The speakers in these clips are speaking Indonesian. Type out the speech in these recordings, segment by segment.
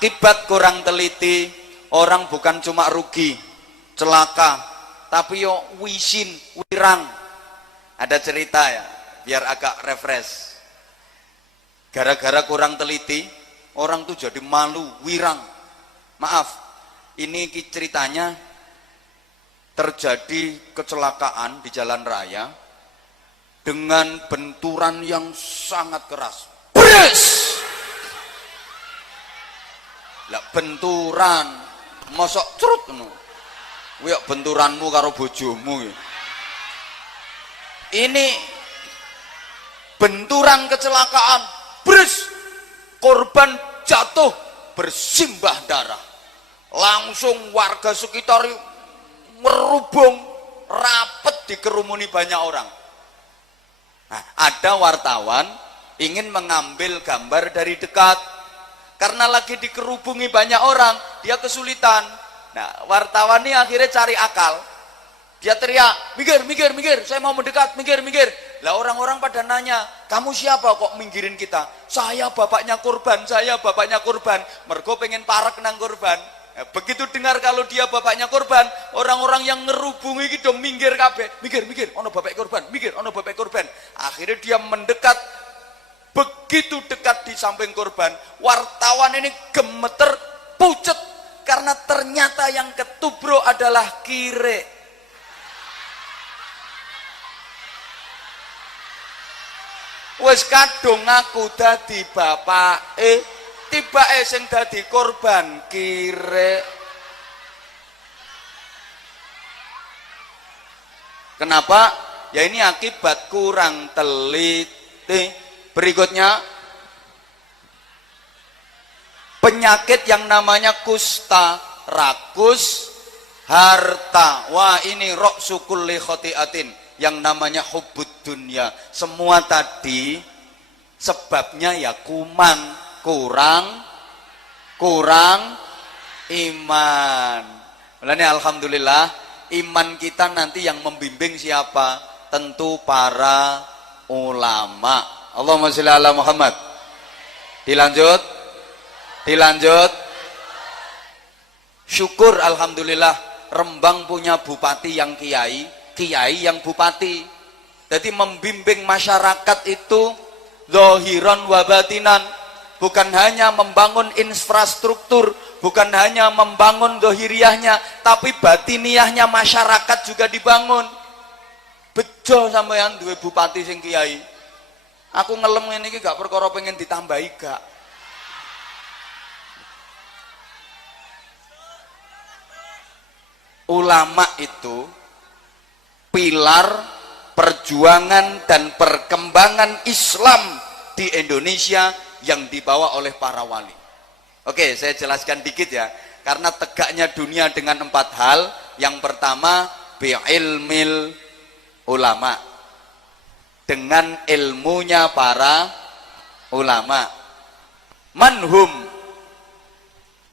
Akibat kurang teliti, orang bukan cuma rugi, celaka, tapi yo wisin, wirang. Ada cerita ya, biar agak refresh. Gara-gara kurang teliti, orang tuh jadi malu, wirang. Maaf, ini ceritanya terjadi kecelakaan di jalan raya dengan benturan yang sangat keras. Bres! Lah benturan, mosok cerut ngono. Kuwi benturanmu karo bojomu. Ini benturan kecelakaan, bres, korban jatuh bersimbah darah. Langsung warga sekitar merubung, rapet dikerumuni banyak orang. Nah, ada wartawan ingin mengambil gambar dari dekat karena lagi dikerubungi banyak orang, dia kesulitan. Nah, wartawan ini akhirnya cari akal. Dia teriak, minggir, saya mau mendekat, minggir. Lah orang-orang pada nanya, kamu siapa kok minggirin kita? Saya bapaknya korban. Mergo pengen parek nang korban. Nah, begitu dengar kalau dia bapaknya korban, orang-orang yang ngerubungi gitu minggir kabeh. Minggir, ono bapak korban. Akhirnya dia mendekat. Begitu dekat di samping korban, wartawan ini gemeter, pucet, karena ternyata yang ketubro adalah kire. Wes kadung aku dadi bapake, tibake sing dadi korban kire. Kenapa? Ya ini akibat kurang teliti. Berikutnya, penyakit yang namanya kusta, rakus, harta. Wah, ini ra'su kulli khotiatin, yang namanya hubbud dunya. Semua tadi sebabnya ya kuman, kurang iman. Mulanya alhamdulillah, iman kita nanti yang membimbing siapa? Tentu para ulama. Allahumma sholli ala Muhammad. Dilanjut. Syukur alhamdulillah Rembang punya bupati yang kiai yang bupati. Jadi membimbing masyarakat itu zahiran wa batinan, bukan hanya membangun infrastruktur, bukan hanya membangun zahiriyahnya, tapi batiniahnya masyarakat juga dibangun. Bejo sampeyan duwe bupati sing kiai. Aku ngelem ngene iki gak perkara pengen ditambahi gak. Ulama itu pilar perjuangan dan perkembangan Islam di Indonesia yang dibawa oleh para wali. Oke, saya jelaskan dikit ya, karena tegaknya dunia dengan 4 hal. Yang pertama, bi'ilmil ulama, dengan ilmunya para ulama. Manhum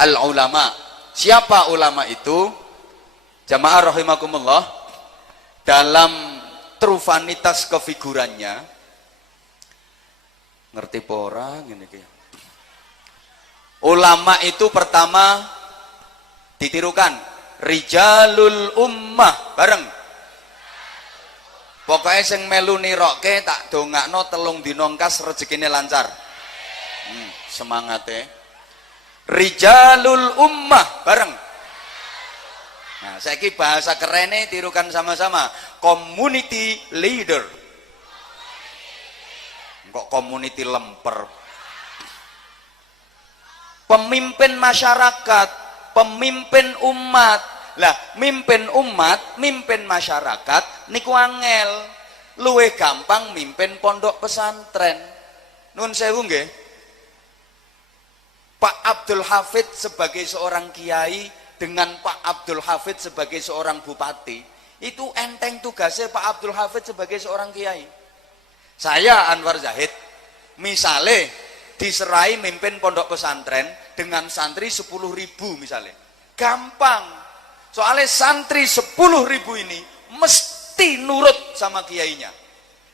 al-ulama, siapa ulama itu? Jamaah rahimakumullah, dalam trufanitas kefigurannya, ngerti pora ngene iki. Ulama itu pertama ditirukan rijalul ummah, bareng. Pokoknya sing melu nirokke tak dongakno 3 dina engkas rezekine lancar. Semangate. Rijalul ummah, bareng. Nah, saiki bahasa kerene tirukan sama-sama. Community leader. Kok community lemper? Pemimpin masyarakat, pemimpin umat. Lah, mimpin umat, mimpin masyarakat niku angel. Luwih gampang mimpin pondok pesantren. Nuwun sewu nggih. Pak Abdul Hafid sebagai seorang kiai dengan Pak Abdul Hafid sebagai seorang bupati, itu enteng tugasnya Pak Abdul Hafid sebagai seorang kiai. Saya Anwar Zahid, misalnya diserai mimpin pondok pesantren dengan santri 10.000 misalnya, gampang. Soalnya santri 10.000 ini mesti nurut sama kiainya.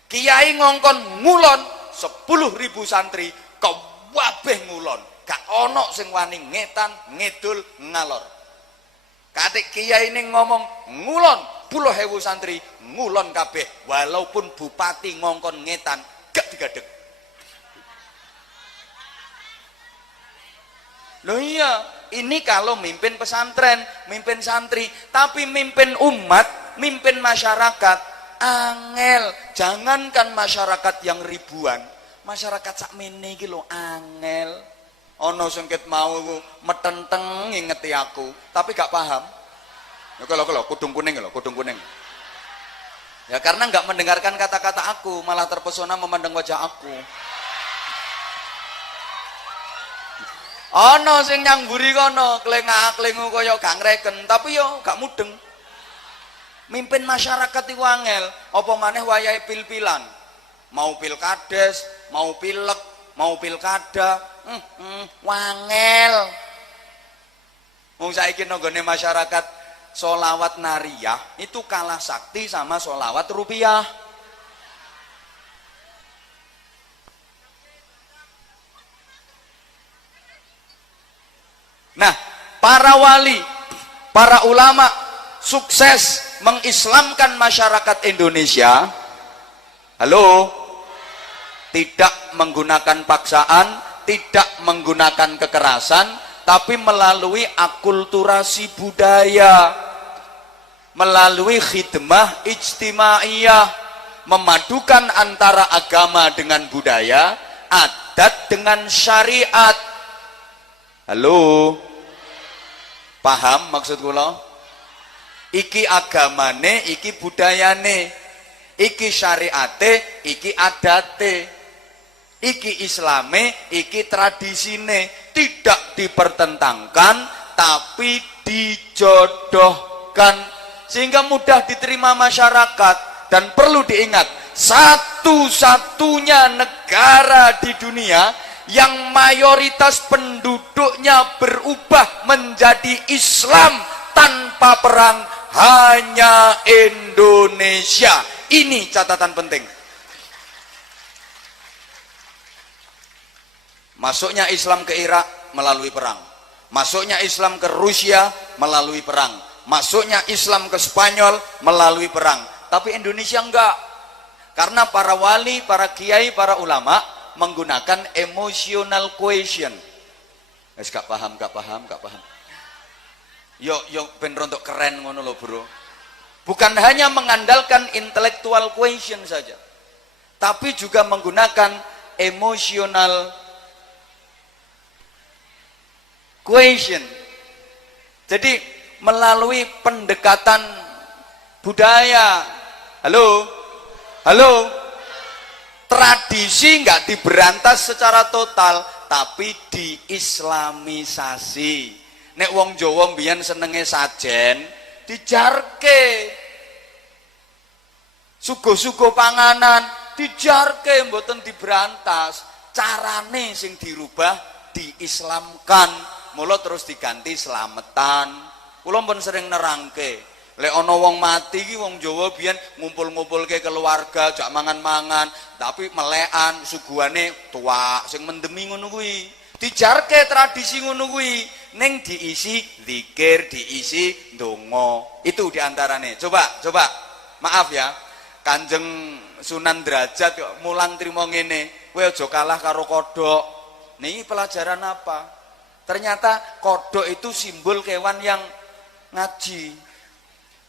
Kiai ngongkon ngulon 10.000 santri kabeh ngulon. gak ono sing wani ngetan ngidul ngalor. Katik kiai ini ngomong ngulon 10.000 santri ngulon kabeh, walaupun bupati ngongkon ngetan gak digadeg. Loh iya, ini kalau mimpin pesantren, mimpin santri, tapi mimpin umat, mimpin masyarakat, angel. Jangankan masyarakat yang ribuan, masyarakat sakmene iki lho angel. Ono sengket mau metenteng ngingeti aku, tapi gak paham. Ya kalau kudung kuning lho, kudung kuning. Ya karena nggak mendengarkan kata-kata aku, malah terpesona memandang wajah aku. Ana sing nyangguri kono, klengak-klengu kaya gak ngreken, tapi yo gak mudeng. Mimpin masyarakat iku angel, apa maneh wayahe pil-pilan. Mau pilkades, mau pilek, mau pilkada, wangel. Wong saiki nggone masyarakat sholawat nariyah itu kalah sakti sama sholawat rupiah. Nah, para wali, para ulama sukses mengislamkan masyarakat Indonesia. Halo, tidak menggunakan paksaan, tidak menggunakan kekerasan, tapi melalui akulturasi budaya, melalui khidmah ijtimaiyah, memadukan antara agama dengan budaya, adat dengan syariat. Halo, paham maksud kula? Iki agamane, iki budayane, iki syariate, iki adate, iki islame, iki tradisine, tidak dipertentangkan tapi dijodohkan sehingga mudah diterima masyarakat. Dan perlu diingat, satu-satunya negara di dunia yang mayoritas penduduknya berubah menjadi Islam tanpa perang hanya Indonesia. Ini catatan penting. Masuknya Islam ke Irak melalui perang, masuknya Islam ke Rusia melalui perang, masuknya Islam ke Spanyol melalui perang. Tapi Indonesia enggak, karena para wali, para kiai, para ulama menggunakan emotional quotient. Gak paham. Yo ben rontok keren ngono lho, Bro. Bukan hanya mengandalkan intellectual quotient saja, tapi juga menggunakan emotional quotient. Jadi melalui pendekatan budaya. Halo, tradisi nggak diberantas secara total, tapi diislamisasi. Nek wong Jawa mbiyen senenge sajen, dijarke. Sugo-sugo panganan dijarke, mboten diberantas. Carane sing dirubah, diislamkan. Mula terus diganti slametan. Kula pun sering nerangke, lek ana wong mati iki wong Jawa biyen ngumpul-ngumpulke keluarga, jak mangan-mangan, tapi melekan suguhane tuwak sing mendemi ngono kuwi. Dijarke tradisi ngono kuwi, ning diisi zikir, diisi ndonga. Itu diantarane. Coba. Maaf ya. Kanjeng Sunan Derajat kok mulang trimo ngene, kowe aja kalah karo kodhok. Niki pelajaran apa? Ternyata kodhok itu simbol kewan yang ngaji.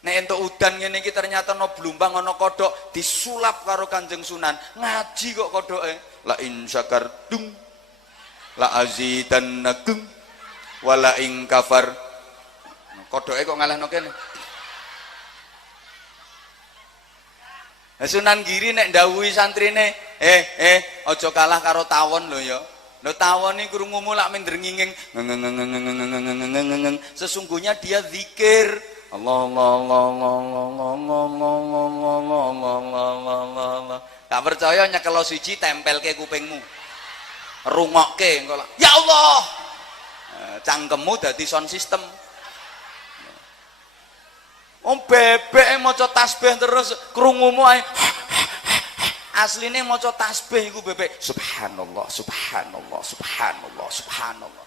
Nek entuk udan ngene iki ternyata ana blumbang ana kodhok disulap karo Kanjeng Sunan. Ngaji kok kodhoke. La in syakartum la azidannakum wala in kafar. Kodhoke kok ngalahno kene. Sunan Giri nek ndawuhi santrine, aja kalah karo tawon lho ya. Lho tawon iki krungumu lak minder nginging. Sesungguhnya dia zikir. Allah. Gak percaya nyekel siji tempelke kupingmu. Rungokke engko. Ya Allah. Cangkemmu dadi sound system. Bebek maca tasbih terus krungumu ae asline maca tasbih iku bebek subhanallah subhanallah subhanallah subhanallah.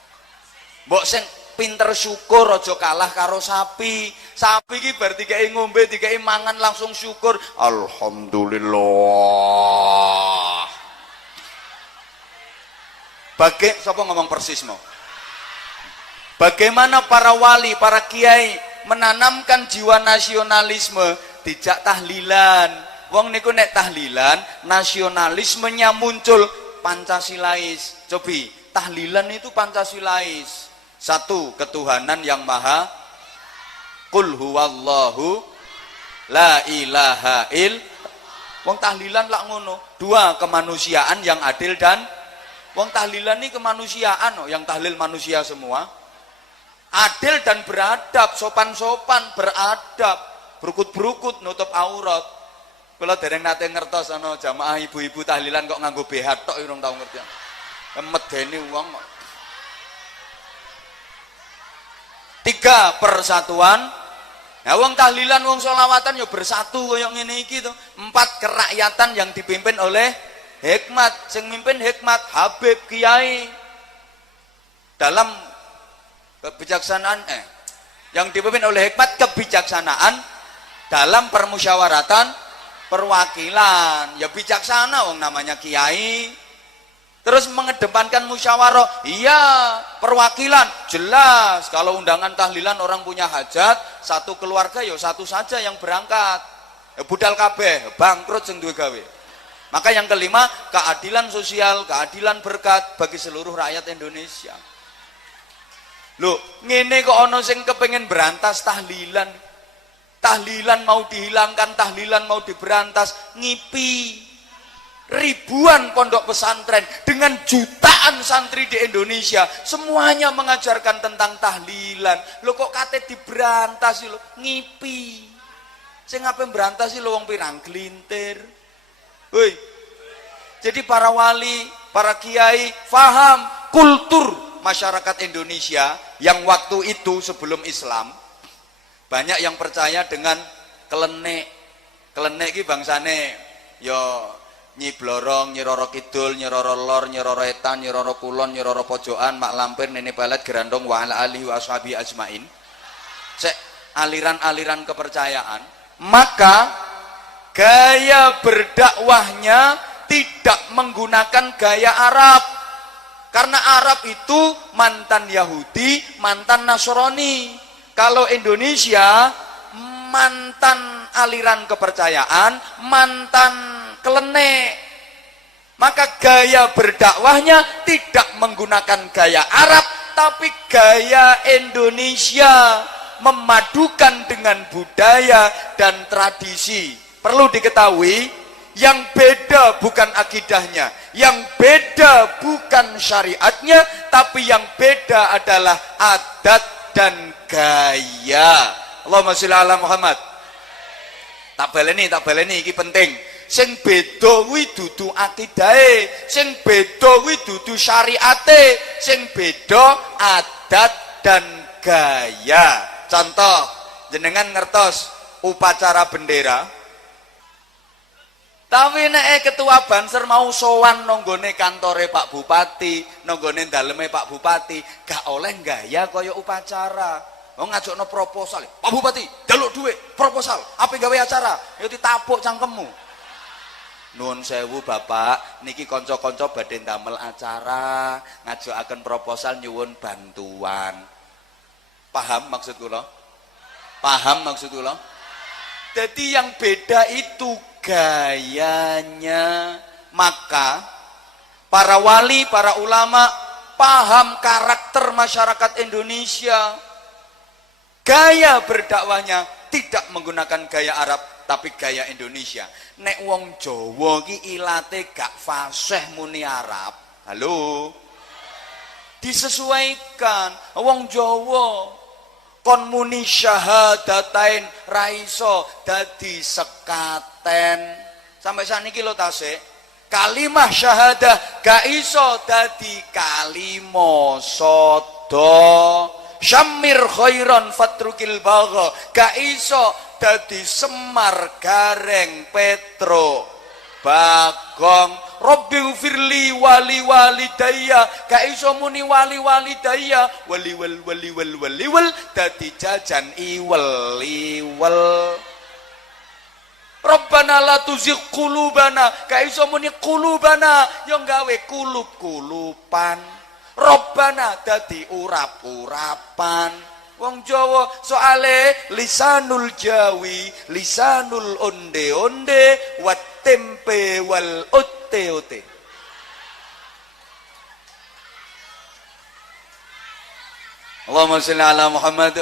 Mbok sing pinter syukur aja kalah karo sapi. Sapi iki bar dikeki ngombe dikeki mangan langsung syukur alhamdulillah. Sapa ngomong persis mau? Bagaimana para wali, para kiai menanamkan jiwa nasionalisme, dijak tahlilan. Wong niku nek tahlilan, nasionalismenya muncul Pancasilais. Cobi, tahlilan itu Pancasilais. Satu, ketuhanan yang maha. Qul huwallahu la ilaha il. Wong tahlilan lak ngono. Dua, kemanusiaan yang adil dan wong tahlilan ini kemanusiaan, yang tahlil manusia semua. Adil dan beradab, sopan-sopan, beradab, berukut-berukut, nutup aurat. Kalau dereng nate ngertos ana jamaah ibu-ibu tahlilan kok nganggo BH tok urung tau ngerti. Medeni wong. 3, persatuan. Nah, wong tahlilan, wong sholawatan ya bersatu kaya ngene iki to. 4, kerakyatan yang dipimpin oleh hikmat. Sing mimpin hikmat Habib Kiai. Dalam kebijaksanaan yang dipimpin oleh hikmat kebijaksanaan dalam permusyawaratan perwakilan. Ya bijaksana wong namanya kiai. Terus mengedepankan musyawarah. Iya, perwakilan jelas. Kalau undangan tahlilan orang punya hajat, satu keluarga ya satu saja yang berangkat. Budal kabeh, bangkrut sing duwe gawe. Maka yang kelima, keadilan sosial, keadilan berkat bagi seluruh rakyat Indonesia. Loh, ngene kok ana sing kepengen berantas tahlilan. Tahlilan mau dihilangkan, tahlilan mau diberantas, ngipi. Ribuan pondok pesantren dengan jutaan santri di Indonesia, semuanya mengajarkan tentang tahlilan. Loh kok kate diberantas lho, ngipi. Sing ngapain berantas lho wong pirang glintir. Woi. Jadi para wali, para kiai paham kultur masyarakat Indonesia yang waktu itu sebelum Islam banyak yang percaya dengan kelenek. Kelenek iki bangsane ya Nyi Blorong, Nyi Roro Kidul, Nyi Roro Lor, Nyi Roro Etan, Nyi Roro Kulon, Nyi Roro Pojokan, Mak Lampir, Nene Pelet, Gerandong, wa ala alihi wa ashabi ajmain. Aliran-aliran kepercayaan. Maka gaya berdakwahnya tidak menggunakan gaya Arab. Karena Arab itu mantan Yahudi, mantan Nasrani. Kalau Indonesia mantan aliran kepercayaan, mantan kelenek. Maka gaya berdakwahnya tidak menggunakan gaya Arab, tapi gaya Indonesia, memadukan dengan budaya dan tradisi. Perlu diketahui, yang beda bukan akidahnya, yang beda bukan syariatnya, tapi yang beda adalah adat dan gaya. Allahumma sholli ala Muhammad. Tak baleni iki penting. Sing beda kuwi dudu akidahe, sing beda kuwi dudu syariate, sing beda adat dan gaya. Contoh, jenengan ngertos upacara bendera. Tapi nek ketua Banser mau sowan nonggone kantore Pak Bupati, nonggone daleme Pak Bupati, gak oleh gaya kaya upacara. Wong ngajokno proposal, Pak Bupati, jaluk duit, proposal, apa gawe acara? Ya ditapuk cangkemmu. Nuwun sewu Bapak, niki kanca-kanca badhe ndamel acara, ngajokaken proposal nyuwun bantuan. Paham maksud kula? Paham maksud kula? Jadi yang beda itu gayanya. Maka para wali, para ulama paham karakter masyarakat Indonesia. Gaya berdakwahnya tidak menggunakan gaya Arab, tapi gaya Indonesia. Nek wong Jawa ki ilate gak fasih muni Arab. Halo. Disesuaikan. Wong Jawa kon muni syahadatain raiso dadi sekaten. Sampai saniki lho tasik. Kalimah syahadah gak iso dadi kalimo sodo. Syamir khairan fatrukil bagha gak iso dadi Semar Gareng Petro. Bagong Rabbi firli wali walidayya gak iso muni wali walidayya wali dadi jajan iwel Rabbana la tuzigh qulubana gak iso muni qulubana yang gawe kulupan Rabbana dadi urap-urapan wong Jawa soale lisanul jawi lisanul onde-onde wat tempe wal ote-ote. Allahumma shalli ala Muhammad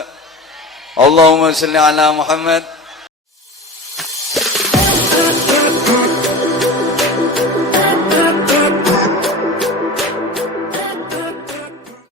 Allahumma shalli ala Muhammad